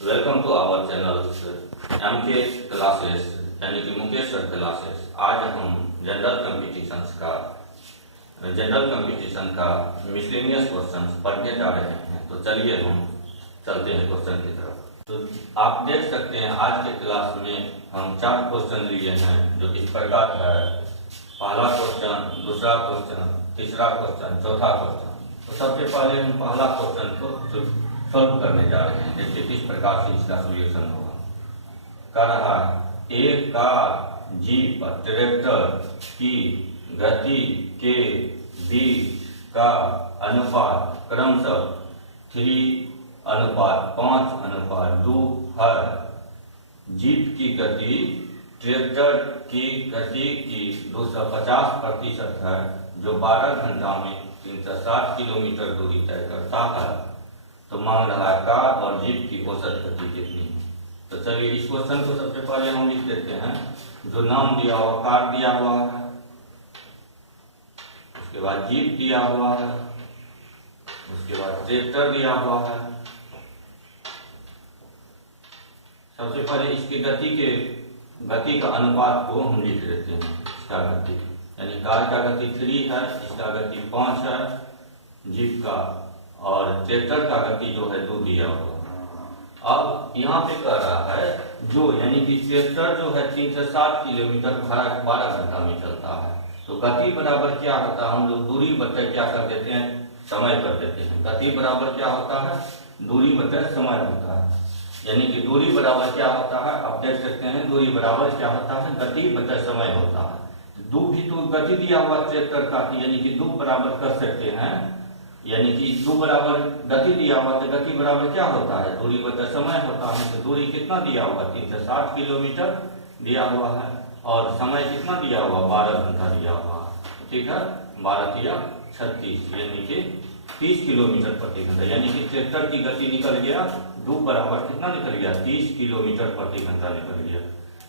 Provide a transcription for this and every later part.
Welcome to our channel MK classes यानी कि Mukesh sir classes. आज हम जनरल कंपटीशन का मिसलेनियस क्वेश्चन पढ़ने जा रहे हैं। तो चलिए हम चलते हैं क्वेश्चन की तरफ। तो आप देख सकते हैं आज के क्लास में हम 4 क्वेश्चन लिए हैं जो इस प्रकार है। पहला क्वेश्चन, दूसरा क्वेश्चन, तीसरा क्वेश्चन, चौथा क्वेश्चन। तो सबसे पहले हम पहला क्वेश्चन को सॉल्व करने जा रहे हैं। देखिए किस प्रकार से इसका सॉल्यूशन होगा। कह रहा है एक कार जीप ट्रैक्टर की गति के बीच का अनुपात क्रमशः 3:5:2 है। जीप की गति ट्रैक्टर की गति की 250% है, जो 12 घंटा में 360 किलोमीटर दूरी तय करता है। तो मांग रहा है कार और जीप की औसत गति कितनी है। तो चलिए इस क्वेश्चन को सबसे पहले हम लिख देते हैं। जो नाम दिया हुआ कार दिया हुआ है, उसके बाद जीप दिया हुआ है, उसके बाद ट्रैक्टर दिया हुआ है। सबसे पहले इसकी गति का अनुपात को हम लिख देते हैं। इसका गति यानी कार का गति 3 है, इसका गति 5 है, जीप का और ट्रैक्टर का गति जो है 2 दिया हुआ। अब यहाँ पे कह रहा है जो यानी कि ट्रैक्टर जो है 360 किलोमीटर 12 घंटा में चलता है। तो गति बराबर क्या होता है, हम लोग दूरी बटे क्या कर देते हैं, समय कर देते हैं। गति बराबर क्या होता है, दूरी बटे समय होता है। यानी कि दूरी बराबर क्या होता है, आप देख सकते हैं दूरी बराबर क्या होता है, गति बटे समय होता है। 2 भी तो गति दिया हुआ ट्रैक्टर का, यानी कि 2 बराबर कर सकते हैं। यानी कि 2 बराबर गति दिया हुआ तो गति बराबर क्या होता है, दूरी बटे समय होता है। तो दूरी कितना दिया हुआ, 360 किलोमीटर दिया हुआ है और समय कितना दिया हुआ, 12 घंटा दिया हुआ है। ठीक है, 12 या 36 यानी कि 30 किलोमीटर प्रति घंटा। यानी कि ट्रैक्टर की गति निकल गया 2 बराबर कितना निकल गया, 30 किलोमीटर प्रति घंटा निकल गया।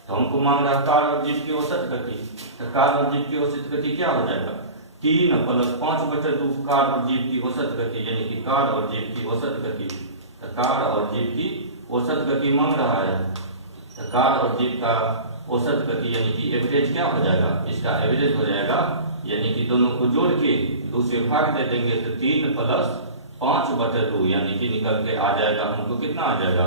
तो हमको मांग रहा कार और जीप की औसत गति। तो कार और जीप की औसत गति क्या हो जाएगा, 3 + 5/2 कार और जीप की औसत गति। यानी कि कार और जीप की औसत गति। तो कार और जीप की औसत गति मांग रहा है। तो कार और जीप का औसत गति यानी कि एवरेज क्या हो जाएगा, इसका एवरेज हो जाएगा। यानी कि दोनों को जोड़ के 2 से भाग दे देंगे तो 3 + 5/2 यानी कि निकल के आ जाएगा हमको कितना आ जाएगा,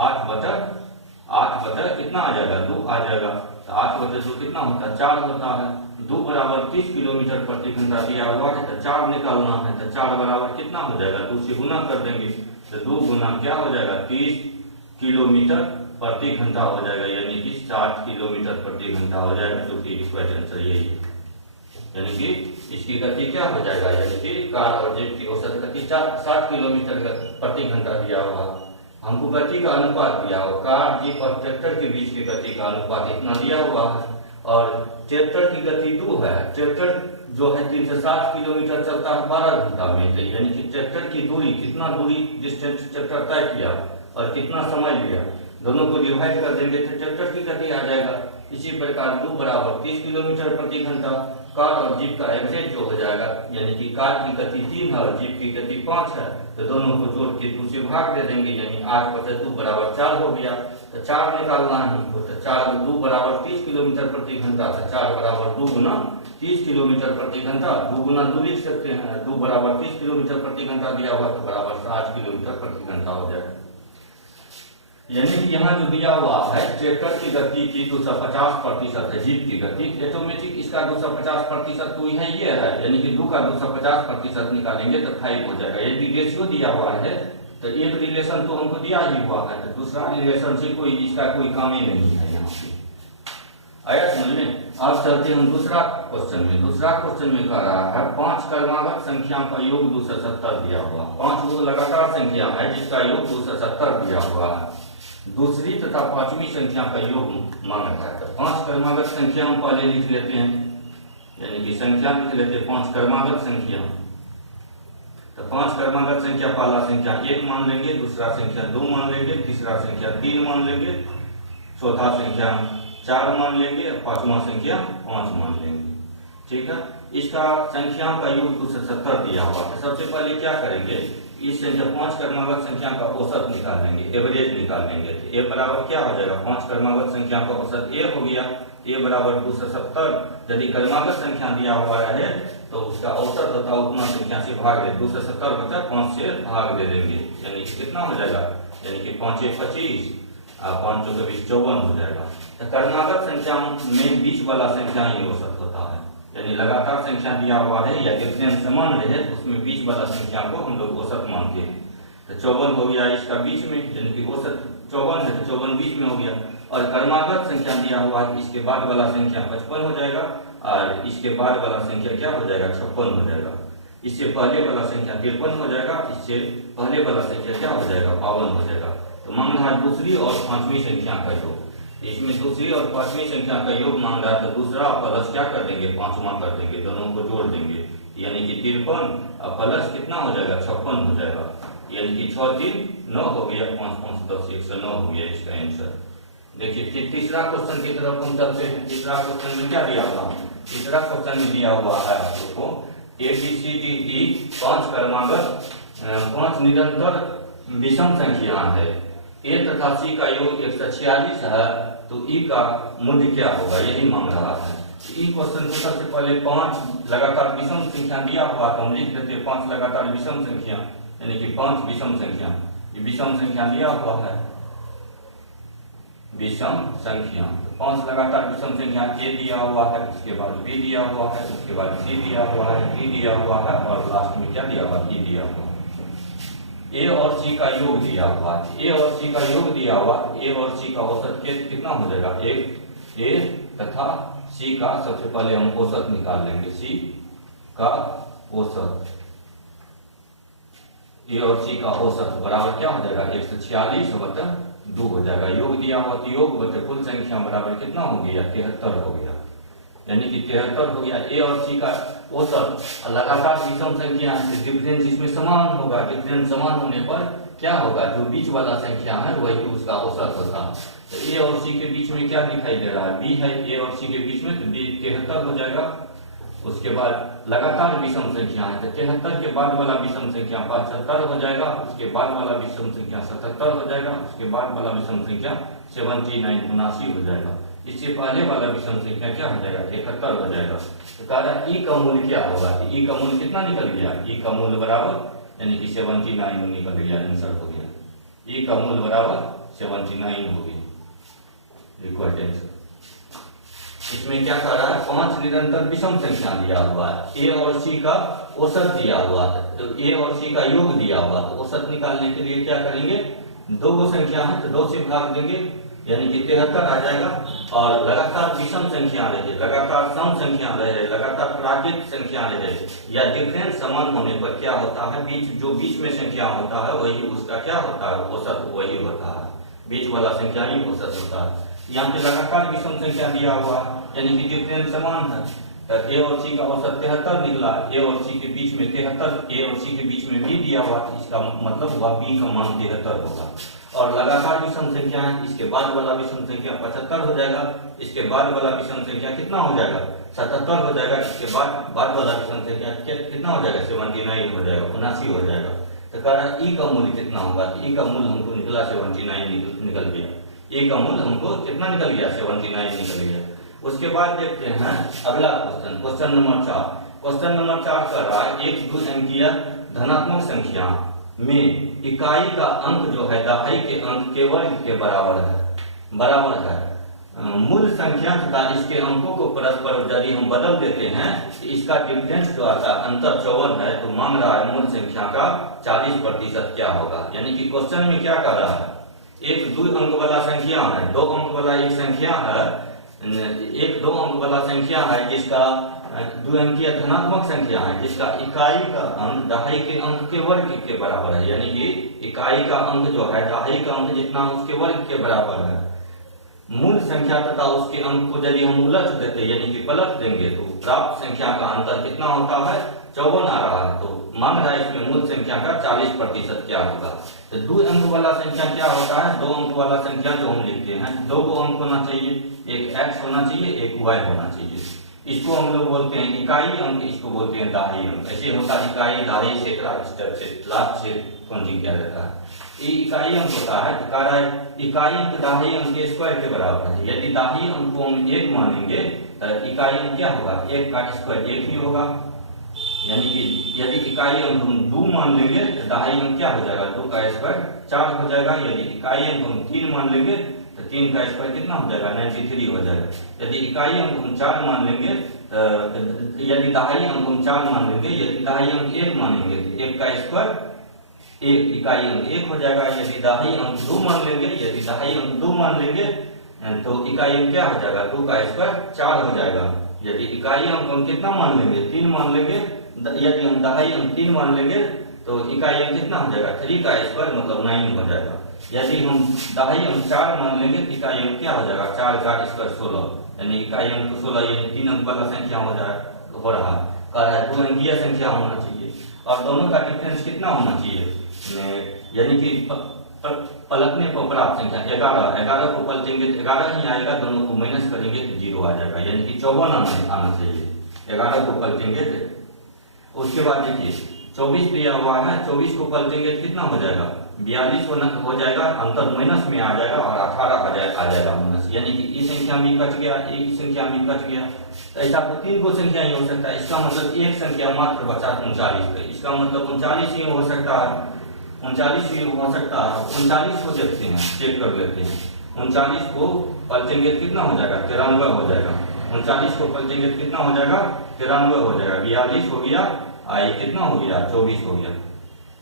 8/8 कितना आ जाएगा, 2 आ जाएगा। तो 8/2 कितना होता है, 4 होता है। 2 बराबर 30 किलोमीटर प्रति घंटा दिया हुआ है तो 4 निकालना है। तो 4 बराबर कितना हो जाएगा, 2 से गुना कर देंगे तो 2 गुना क्या हो जाएगा, 30 किलोमीटर प्रति घंटा हो जाएगा। यानी कि 60 किलोमीटर प्रति घंटा हो जाएगा, जो कि इक्वेशन आंसर यही है। यानी कि इसकी गति क्या हो जाएगा, यानी कि कार और जीप की औसत गति 60 किलोमीटर प्रति घंटा दिया हुआ। हमको गति का अनुपात दिया हुआ, कार जीप और ट्रैक्टर के बीच की गति का अनुपात इतना दिया हुआ है और ट्रैक्टर की गति 2 है। ट्रैक्टर जो है 360 किलोमीटर चलता है 12 घंटा में। यानी कि ट्रैक्टर की दूरी कितना दूरी डिस्टेंस ट्रैक्टर तय किया और कितना समय लिया, दोनों को डिवाइड कर देंगे तो ट्रैक्टर की गति आ जाएगा। इसी प्रकार 2 बराबर 30 किलोमीटर प्रति घंटा। कार और जीप का एवरेज जो हो जाएगा, यानी कि कार की गति 3 है और जीप की गति 5 है। तो दोनों को जोड़ के 2 से भाग दे देंगे, यानी 8/2 बराबर 4 हो गया। तो 4 निकालना है हमको। तो 2 बराबर 30 किलोमीटर प्रति घंटा। तो 4 बराबर 2 गुना 30 किलोमीटर प्रति घंटा। 2 गुना 2 लिख सकते हैं। 2 बराबर 30 किलोमीटर प्रति घंटा दिया हुआ तो बराबर 60 किलोमीटर प्रति घंटा हो जाएगा। यानी कि यहाँ जो दिया हुआ है ट्रैक्टर की गति की 250% है, जीप की गति ऑटोमेटिक इसका 250% तो है ये है। यानी कि 2 का 250% निकालेंगे तो 5 हो जाएगा। यदि रेशियो दिया हुआ है तो एक रिलेशन तो हमको दिया ही हुआ है, तो दूसरा रिलेशन से कोई इसका कोई काम ही नहीं है यहाँ पे। आया समझ में। अब चलते हम दूसरा क्वेश्चन में। दूसरा क्वेश्चन में कह रहा है 5 क्रमागत संख्या का योग 270 दिया हुआ। 5 वो लगातार संख्या है जिसका योग 270 दिया हुआ है। दूसरी तथा 5वीं संख्या का योग मांग रहा है। तो 5 क्रमागत संख्या हम पहले लिख लेते हैं, यानी कि संख्या लिख लेते हैं 5 क्रमागत संख्या। तो 5 क्रमागत संख्या, पहला संख्या 1 मान लेंगे, दूसरा संख्या 2 मान लेंगे, तीसरा संख्या 3 मान लेंगे, चौथा संख्या 4 मान लेंगे और 5वां संख्या 5 मान लेंगे। ठीक है, इसका संख्या का योग 270 दिया हुआ है। सबसे पहले क्या करेंगे, इस संख्या 5 क्रमागत संख्या का औसत निकाल लेंगे, एवरेज निकाल लेंगे। तो ए बराबर क्या हो जाएगा, 5 क्रमागत संख्या का औसत ए हो गया, ए बराबर 270। यदि क्रमागत संख्या दिया हुआ है तो उसका औसत होता है उतना संख्या से भाग दे, 270 बचा 5 से भाग दे देंगे, यानी कि कितना हो जाएगा, यानी कि 5 × 25 और 5 × 24 54 हो जाएगा। तो क्रमागत संख्या में बीच वाला संख्या ही औसत होता है, यानी लगातार संख्या दिया हुआ है या डिफरेंस समान रहे तो उसमें बीच वाला संख्या को हम लोग औसत मानते हैं। तो 54 हो गया इसका बीच में, यानी कि औसत 54 है तो 54 बीच में हो गया। और क्रमागत संख्या दिया हुआ है, इसके बाद वाला संख्या 55 हो जाएगा और इसके बाद वाला संख्या क्या हो जाएगा, 56 हो जाएगा। इससे पहले वाला संख्या 53 हो जाएगा, इससे पहले वाला संख्या क्या हो जाएगा, 52 हो जाएगा। तो मांग रहा है दूसरी और पांचवी संख्या का योग, इसमें दूसरी और पांचवी संख्या का योग मांग रहा है, तो दूसरा प्लस क्या कर देंगे, पांचवा कर देंगे, दोनों को जोड़ देंगे, यानी कि 53 और प्लस कितना हो जाएगा, 56 हो जाएगा, यानी कि 6 3 9 हो गया, 5 5 10 109 हो गया इसका आंसर। देखिए फिर तीसरा क्वेश्चन की तरफ हम चलते हैं। तीसरा क्वेश्चन में क्या दिया हुआ है, तीसरा क्वेश्चन में दिया हुआ है आप लोग को ABCDE 5 क्रमागत 5 निरंतर विषम संख्या है, ए तथा सी का योग 146 है, तो ई का मूल्य क्या होगा, यही मांग रहा है। ई क्वेश्चन को सबसे पहले 5 लगातार विषम संख्या दिया हुआ तो हम लिख देते हैं 5 लगातार विषम संख्या, यानी कि 5 विषम संख्या, ये विषम संख्या दिया हुआ है, विषम संख्या। तो 5 लगातार विषम संख्या ए दिया हुआ है, उसके बाद बी दिया हुआ है, उसके बाद सी दिया हुआ है, डी दिया हुआ है और लास्ट में क्या दिया हुआ है, ई दिया हुआ है। ए और सी का योग दिया हुआ है, ए और सी का योग दिया हुआ, ए और सी का औसत कितना हो जाएगा, एक ए तथा सी का सबसे पहले हम औसत निकाल लेंगे, सी का औसत, ए और सी का औसत बराबर क्या हो जाएगा, 146/2 हो जाएगा। योग दिया हुआ तो योग बटे कुल संख्या बराबर कितना हो गया, 73 हो गया, यानी कि 73 हो गया। ए और सी का औसत लगातार विषम संख्या है, डिफरेंस इसमें समान होगा, डिफरेंस समान होने पर क्या होगा, जो बीच वाला संख्या है वही उसका औसत होता है। तो ए और सी के बीच में क्या दिखाई दे रहा है, बी है, ए और सी के बीच में, तो बी 73 हो जाएगा। उसके बाद लगातार विषम संख्या है, तो 73 के बाद वाला विषम संख्या 75 हो जाएगा, उसके बाद वाला विषम संख्या 77 हो जाएगा, उसके बाद वाला विषम संख्या 79 हो जाएगा, इससे पहले वाला विषम संख्या क्या हो जाएगा, 71 हो जाएगा। तो कह रहा है ई का मूल्य क्या होगा, ई का मूल्य कितना निकल गया, ई का मूल्य बराबर यानी कि 79 निकल गया, आंसर हो गया, ई का मूल्य बराबर 79 हो गया, रिक्वायर्ड आंसर। इसमें क्या कर रहा है, 5 निरंतर विषम संख्या दिया हुआ है, ए और सी का औसत दिया हुआ है, तो ए और सी का योग दिया हुआ है, तो औसत निकालने के लिए क्या करेंगे, 2 संख्या है तो 2 से भाग देंगे, यानी कि 73 आ जाएगा। और लगातार विषम संख्या रहे, लगातार सम संख्या रहे, लगातार प्राकृत संख्या रहे या डिफरेंस समान होने पर क्या होता है, जो बीच में संख्या होता है वही उसका क्या होता है, औसत वही होता है, बीच वाला संख्या ही औसत होता है। यहाँ पे लगातार विषम संख्या दिया हुआ यानी कि डिफरेंस समान है, तो ए और सी का औसत 73 निकला, ए और सी के बीच में 73, ए और सी के बीच में बी दिया हुआ, इसका मतलब हुआ बी का मान 73 होगा। और लगातार विषम संख्या है, इसके बाद वाला विषम संख्या 75 हो जाएगा, इसके बाद वाला विषम संख्या कितना हो जाएगा, 77 हो जाएगा, इसके बाद वाला विषम संख्या कितना हो जाएगा, 79 हो जाएगा, 79 हो जाएगा। तो कह रहा है ई का मूल्य कितना होगा, ई का मूल्य हमको निकला 79 निकल गया, ए का मूल्य हमको कितना निकल गया, 79 निकल गया। उसके बाद देखते हैं अगला question, question number 4। Question number 4 कर रहा है, एक 2 अंकीय धनात्मक संख्या में इकाई का अंक जो है दहाई के अंक के वर्ग के बराबर है। मूल संख्या तथा इसके अंकों को परस्पर यदि हम बदल देते हैं तो इसका डिफरेंस जो आता है अंतर 54 है, तो मांग रहा है मूल संख्या का 40% क्या होगा। यानी कि क्वेश्चन में क्या कह रहा है, एक 2 अंक वाला संख्या है, 2 अंक वाला एक संख्या है, एक 2 अंक वाला संख्या है जिसका 2 अंकीय धनात्मक संख्या है, जिसका इकाई का अंक दहाई के अंक के वर्ग के बराबर है। यानी कि इकाई का अंक जो है दहाई का अंक जितना उसके वर्ग के बराबर है। मूल संख्या तथा उसके अंक को यदि हम उलट देते यानी कि पलट देंगे तो प्राप्त संख्या का अंतर कितना होता है, 54 आ रहा है। तो मांग रहा है इसमें मूल संख्या का 40% क्या होगा। तो 2 अंक वाला संख्या क्या होता है, 2 अंक वाला संख्या जो हम लिखते हैं 2 अंक होना चाहिए, एक x होना चाहिए, एक y होना चाहिए। इसको हम लोग बोलते हैं इकाई अंक, इसको बोलते हैं दहाई अंक। ऐसे होता है इकाई, दहाई, सैकड़ा, स्टेप से लास्ट से काउंटिंग किया जाता है। ये इकाई अंक होता है तो कह रहा है इकाई अंक दहाई अंक के स्क्वायर के बराबर है। यदि दहाई अंक को हम 1 मानेंगे तो इकाई अंक क्या होगा, 1 का स्क्वायर 1 ही होगा। यानी कि यदि इकाई अंक हम 2 मान लेंगे तो दहाई अंक क्या हो जाएगा, 2 का स्क्वायर 4 हो जाएगा। यदि इकाई अंक हम 3 मान लेंगे तो 3 का स्क्वायर कितना हो जाएगा, 93 हो जाएगा। यदि इकाई अंक हम 4 मान लेंगे यदि दहाई अंक हम 4 मान लेंगे, यदि दहाई अंक 1 मानेंगे तो 1 का स्क्वायर 1, इकाई अंक 1 हो जाएगा। यदि दहाई अंक 2 मान लेंगे, यदि दहाई अंक 2 मान लेंगे तो इकाई अंक क्या हो जाएगा, 2 का स्क्वायर 4 हो जाएगा। यदि इकाई अंक हम कितना मान लेंगे, 3 मान लेंगे, यदि हम दहाई अंक 3 मान लेंगे तो इकाई अंक कितना हो जाएगा, 3 का स्क्वायर मतलब 9 हो जाएगा। यदि हम दहाई अंक 4 मान लेंगे तो इकाई अंक क्या हो जाएगा, 4 का स्क्वायर 16, यानी इकाई अंक तो 16, यानी 3 अंक वाला संख्या हो रहा है। कह रहा है 2 अंकीय संख्या होना चाहिए और दोनों का डिफरेंस कितना होना चाहिए, यानी कि पलटने पर प्राप्त संख्या 11 को पलटेंगे तो 11 ही आएगा, दोनों को माइनस करेंगे तो 0 आ जाएगा, यानी कि 54 आना चाहिए। 11 को पलटेंगे तो उसके बाद देखिए 24 दिया हुआ है, 24 को पलटेंगे तो कितना हो जाएगा, 42 हो जाएगा, अंतर माइनस में आ जाएगा और 18 आ जाएगा माइनस, यानी कि ये संख्या भी कट गया, एक संख्या भी कट गया। तो ऐसा तो 3 को संख्या ही हो सकता है। इसका मतलब एक संख्या मात्र बचा 39 है, इसका मतलब 39 ही हो सकता है, 39 ही हो सकता है। 39 को देखते हैं, चेक कर लेते हैं। 39 को पलटेंगे तो कितना हो जाएगा, 93 हो जाएगा। 39 को पलटेंगे तो कितना हो जाएगा, 93 हो जाएगा। 42 हो गया, ये कितना हो गया, 24 हो गया।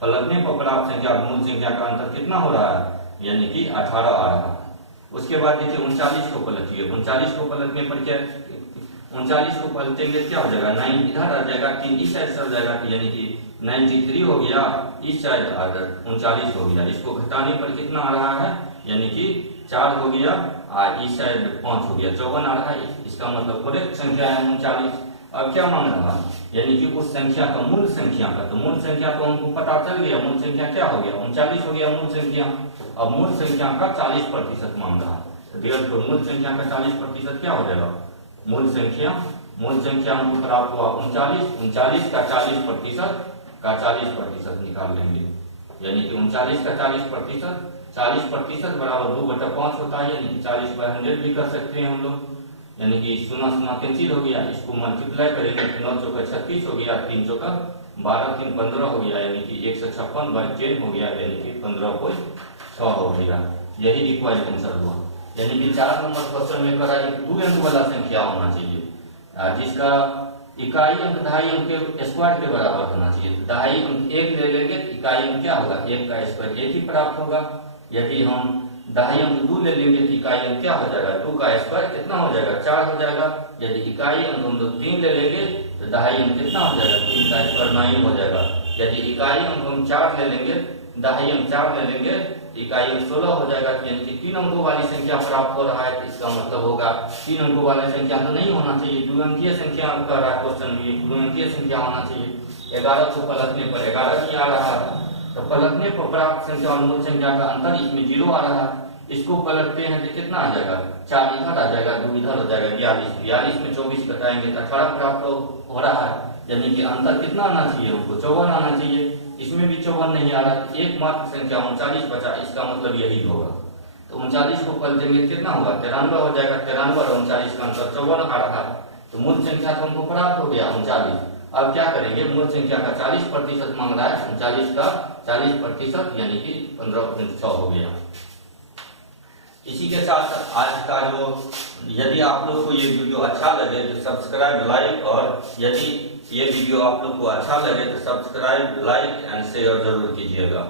पलटने पर प्राप्त संख्या मूल संख्या का अंतर कितना हो रहा है, यानी कि 18 आ रहा है। उसके बाद देखिए 39 को पलटिए, 39 को पलटने पर क्या, 39 को पलटेंगे क्या हो जाएगा, 9 इधर आ जाएगा, 3 इस साइड चल जाएगा, यानी कि 93 हो गया, इस साइड 39 हो गया। इसको घटाने पर कितना आ रहा है, यानी कि 4 हो गया, इस साइड 5 हो गया, 54 आ रहा है। इसका मतलब करेक्ट संख्या है 39। अब क्या मांग रहा है, यानी कि उस संख्या का मूल संख्या का, तो मूल संख्या तो हमको पता चल गया, मूल संख्या क्या हो गया, 39 हो गया मूल संख्या। अब मूल संख्या का 40% मांग रहा है, तो मूल संख्या का 40% क्या हो जाएगा, मूल संख्या हमको प्राप्त हुआ 39 का 40% निकाल लेंगे, यानी कि 39 का 40% बराबर 2/5 होता है, यानी कि 40/100 भी कर सकते हैं हम लोग, यानी कि 0 कैंसिल हो गया। इसको मल्टीप्लाई करेंगे तो 9 चौका 36 हो गया, 3 चौका 12, 3 15 हो गया, यानी कि 156/10 हो गया, यानी कि 15.6 हो गया। यही रिक्वायर्ड आंसर हुआ। यानी कि 4 नंबर क्वेश्चन में करा एक 2 अंक वाला संख्या होना चाहिए, जिसका इकाई अंक दहाई अंक के स्क्वायर के बराबर होना चाहिए। तो दहाई अंक 1 ले लेंगे, इकाई अंक क्या होगा, 1 का स्क्वायर 1 ही प्राप्त होगा। यदि हम दहाई अंक 2 ले लेंगे तो इकाई अंक क्या हो जाएगा, 2 का स्क्वायर कितना हो जाएगा, 4 हो जाएगा। यदि इकाई अंक हम 3 ले लेंगे तो दहाई अंक कितना हो जाएगा, 3 का स्क्वायर 9 हो जाएगा। यदि इकाई अंक हम 4 ले लेंगे, दहाई अंक 4 ले लेंगे, इकाई अंक 16 हो जाएगा, यानी कि 3 अंकों वाली संख्या प्राप्त हो रहा है। तो इसका मतलब होगा 3 अंकों वाली संख्या तो नहीं होना चाहिए, 2 अंकीय संख्या का रहा क्वेश्चन भी 2 अंकीय संख्या होना चाहिए। 11 को पलटने पर 11 ही आ रहा है, तो पलटने पर प्राप्त संख्या और मूल संख्या का अंतर इसमें 0 आ रहा है। इसको पलटते हैं तो कितना आ जाएगा, 4 इधर आ जाएगा, 2 इधर हो जाएगा, 42 में 24 घटाएंगे तो 18 प्राप्त हो रहा है, यानी कि अंतर कितना आना चाहिए, हमको 54 आना चाहिए। इसमें भी 54 नहीं आ रहा, एकमात्र संख्या 39 बचा, इसका मतलब यही होगा। तो 39 को पलटेंगे कितना होगा, 93 हो जाएगा। 93 और 39 का अंतर 54 आ रहा है, तो मूल संख्या तो हमको प्राप्त हो गया 39। अब क्या करेंगे, मूल संख्या का 40% मांग रहा है, 39 का 40% यानी कि 15.6 हो गया। इसी के साथ आज का जो, यदि आप लोग को ये वीडियो अच्छा लगे तो सब्सक्राइब, लाइक, और यदि ये वीडियो आप लोग को अच्छा लगे तो सब्सक्राइब, लाइक एंड शेयर जरूर कीजिएगा।